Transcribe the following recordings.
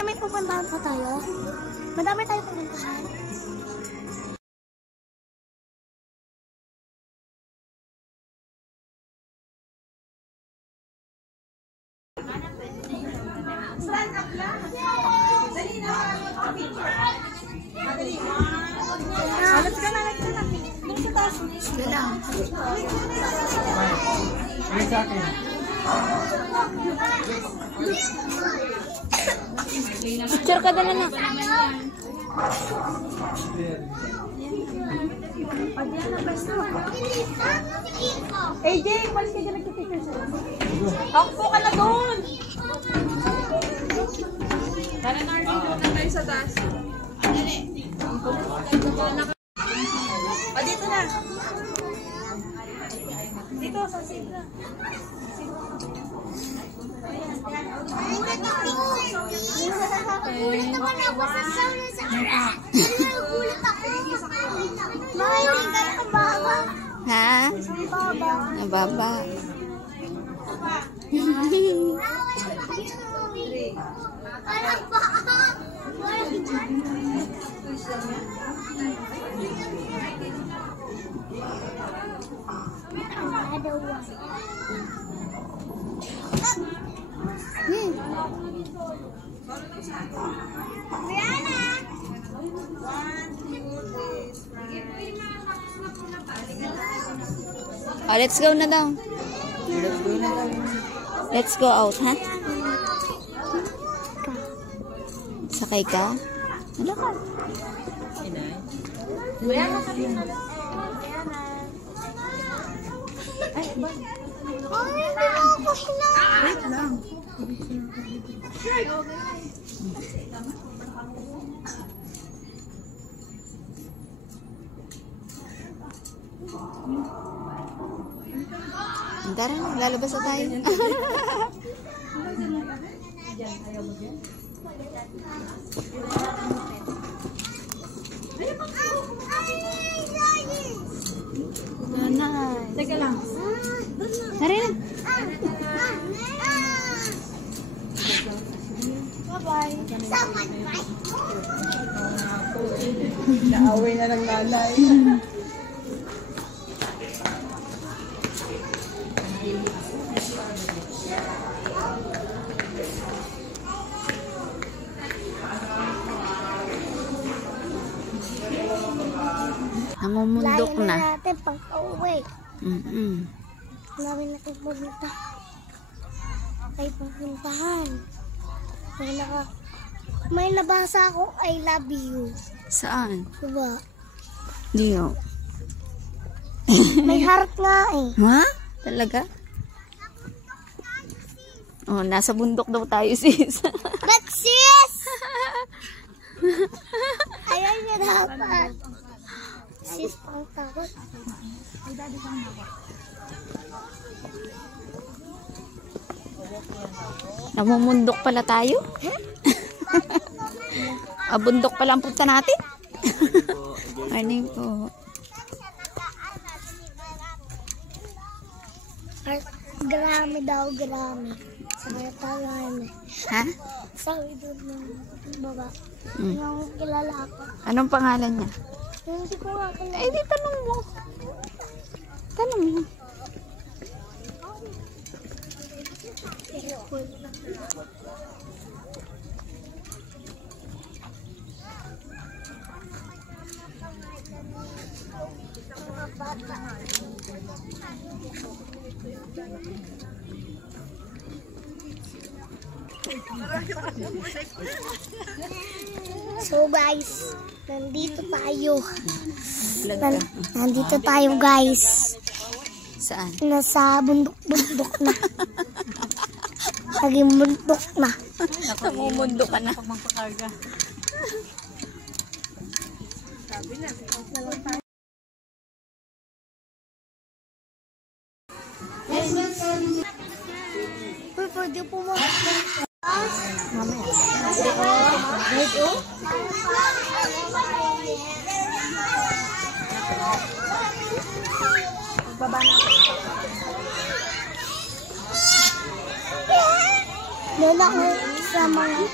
May pupuntahan pa tayo. Madami tayo pupuntahan. Stand up lang. Dali na. Dali. Let's go na. Doon sa taas. Sige lang. Ay, sa akin. Picture ka na. AJ, palis ka dyan nagpipicture sila. Takbo ka na doon! Tara na, Arnie, doon na tayo sa taas. Dali. Dito na. Dito, sa save na. Nagulat naman ako sa sauna sa ara. Nagulat ako. Mahilig ka na baba. Ha? Baba. Baba. Parang paa. Oh, let's go na daw. Let's go out, ha? Sakay ka? Ano ka? Wait lang. Tara, lalabas na tayo. Nanay. Teka lang. Tara na. Bye-bye. Naaway na ng nanay. Namumundok na. Layo natin pang pauwi. Layo natin pumunta. Ay, pupuntahan. May nabasa akong I love you. Saan? Diba? Dio. May heart nga eh. Ha? Talaga? Oh, nasa bundok daw tayo, sis. But sis! Ayan niya dapat. Sis, pang takot. Namumundok pala tayo? Bundok pala ang punta natin? Morning po. Grami daw, grami. Sabi tayo Ha? Sabi doon ng baba. Mm. Yung kilala ako. Anong pangalan niya? Hindi ko nga kilala. Eh, di tanong mo. Tanong mo. So guys, nandito tayo. Nandito tayo guys. Saan? Nasa bundok-bundok na. Naging bundok na. Namumundo ka na. Uy, pwede po mo. Doon ako sa mga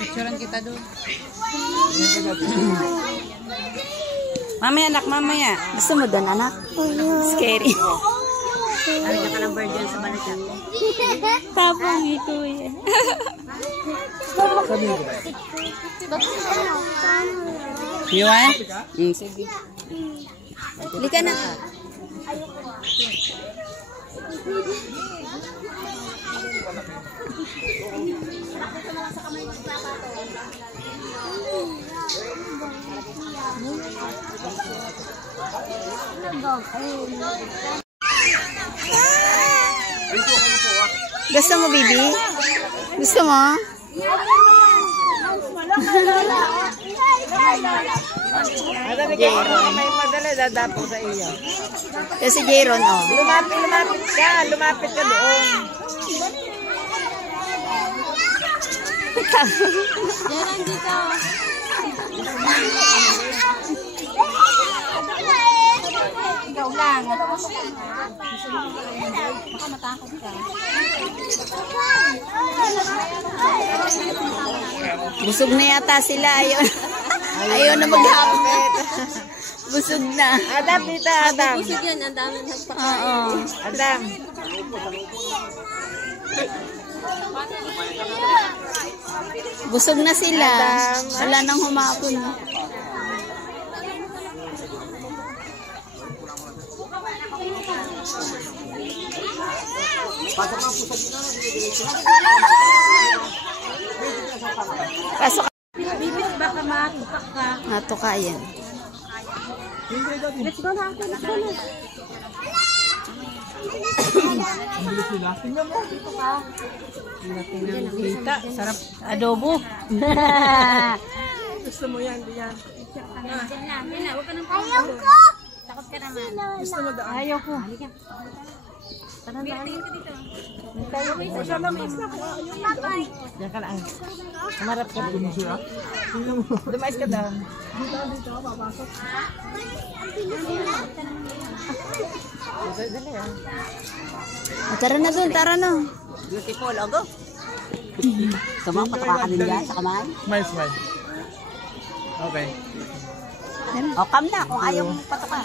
Picturean kita doon. Mamaya anak, mamaya. Gusto mo doon anak? Scary. Alika ka ng bird dyan sa balikat. Tapang ito eh. You want? Sige. Halika na. Gusto mo, Bibi? Gusto mo? May madali dadapo sa iyo. Kasi Jeron, oh. Lumapit ka doon. Jaron dito. Ikaw lang. Baka matakot ka. Busog na yata sila. Ayaw na maghapit. Busog na. Adam dito, Adam. Busog yan, ang dami nagpakain. Oo. Adam. Busog na sila. Wala nang humapon. Pasok. Bibis baka matupak ka. Natuka yan. Let's go na. Let's go na. Kita, sarap. Adobo. Gusto mo yan, diyan. Huwag ka nang ayaw ko. Takot ka naman. Gusto mo daan. Ayaw ko. Tingin ka dito. Diyan ka lang. Kamarap ka. Dumais ka daan. Dali ah. Tara na doon, tara na. Beautiful, ogo. Sama, patuka ka din dyan sa kamay. Smile, smile. Okay. O, kam na kung ayaw mo patuka.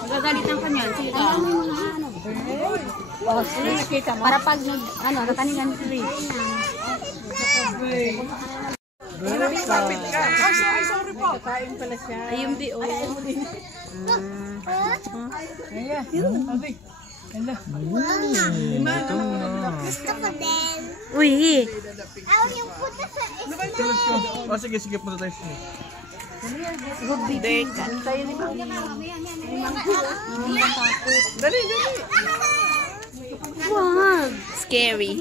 Magagalitan ka niyan. Sige ka. Para pag nataningan si Ray. Lapit ka. Ay, sorry po. Kain pala siya. Ayun di o. Ayan. Sabi. Ganda. Gusto ko din. Uy. Ayaw yung puta sa isla. O, sige, sige. Punta tayo siya. Hindi ka. Dali, dali. Wow. Scary.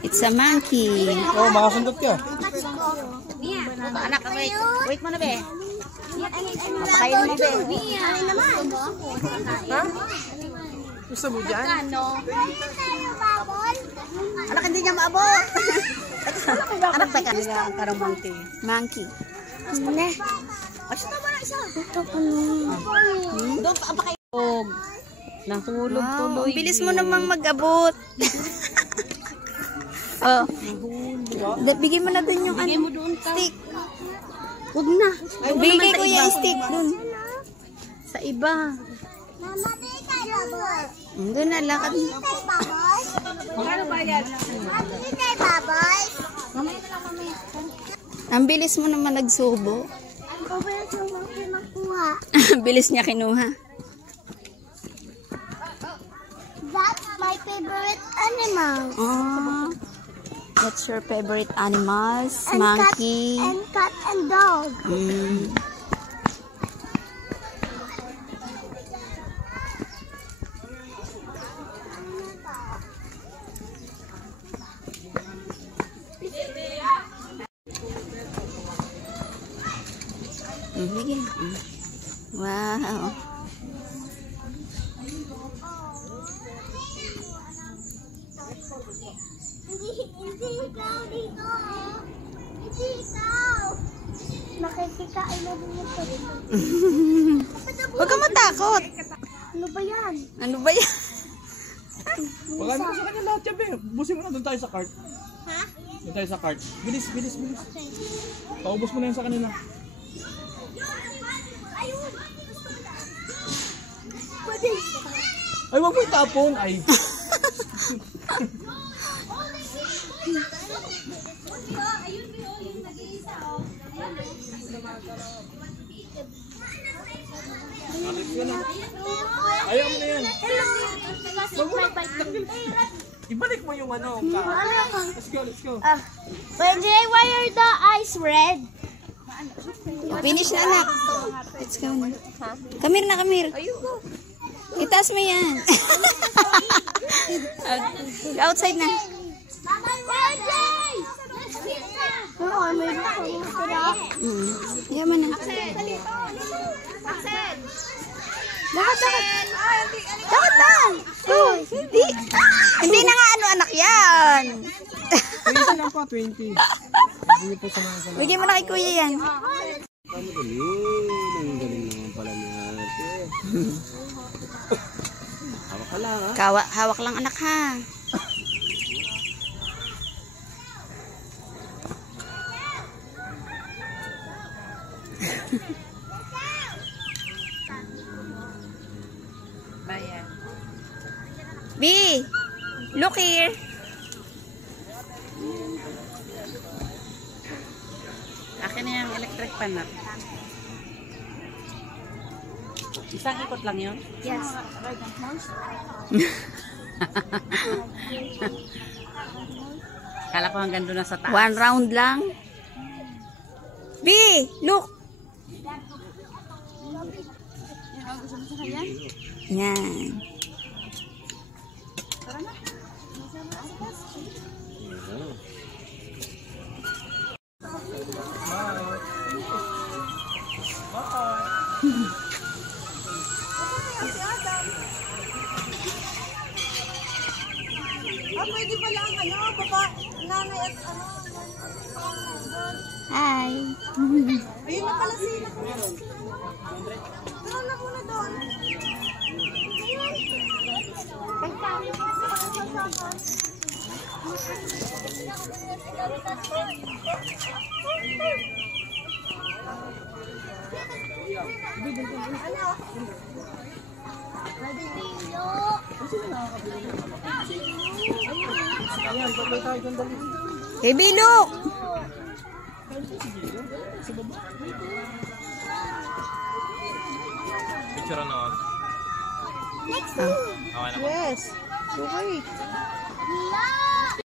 It's a monkey. Oh, makasundot ka. Anak, wait. Wait mo na, be. Papakain mo ba? Ay naman. Ha? Gusto mo dyan? Ano? Anak, hindi niya maabot. Anak pa ka nila ang karang monkey. Monkey. Ne. Ay, sino ba na isa? Ito pa naman. Doon pa kayo. Nahulog Wow, tuloy. ang bilis mo namang mag-abot. Oh. Bigay mo na dun yung Bigay mo doon ka. stick. Huwag na. Bigay ko yung stick dun. Sa iba. Mama, bigay tayo baboy. Doon na, lakad. Magkano ba yan? Bigay tayo baboy. Mamaya na lang, mamaya. Ang bilis mo naman nagsubo. Ang bilis mo kinuha. Bilis niya kinuha. That's my favorite animal. Oh, that's your favorite animals? And monkey. Cat and dog. Sige. Wow. Hindi ikaw dito. Hindi ikaw. Nakikikain na din ito. Huwag ka matakot. Ano ba yan? Ano ba yan? Wala na sa kanya lahat yan, be. Busin mo na, doon tayo sa cart. Ha? Doon tayo sa cart. Bilis, bilis, bilis. Paubos mo na yan sa kanila. Ayun. Ay, wag mo itapong. Ay. Ayaw mo na yan. Ibalik mo yung ano. Let's go, let's go. Why are the eyes red? Finish na, anak. Let's go na. Kamir na, kamir. Itaas mo yan. Outside na. Yaman na. Dapat. Dapat lang. Hindi. Hindi na nga ano anak yan. 20 lang po, 20. Hindi po sa mga galang. Bigyan mo na kay kuya yan. Ang galing naman pala natin. Hawak ka lang, ha? Hawak lang anak ha. Bayan. B, look here. Akin na yung electric pan na. Isang ikot lang yun? Yes. Kala ko hanggang doon na sa taas. One round lang. B, look. Yan. Pwede pala ang ano, baba, nanay at ano. Hi. Ayun na pala sila. Tara na muna doon. Ayan, pagkay tayo doon dali. Baby, look. Picture na. Next. Okay na. Yes. Okay. Yeah.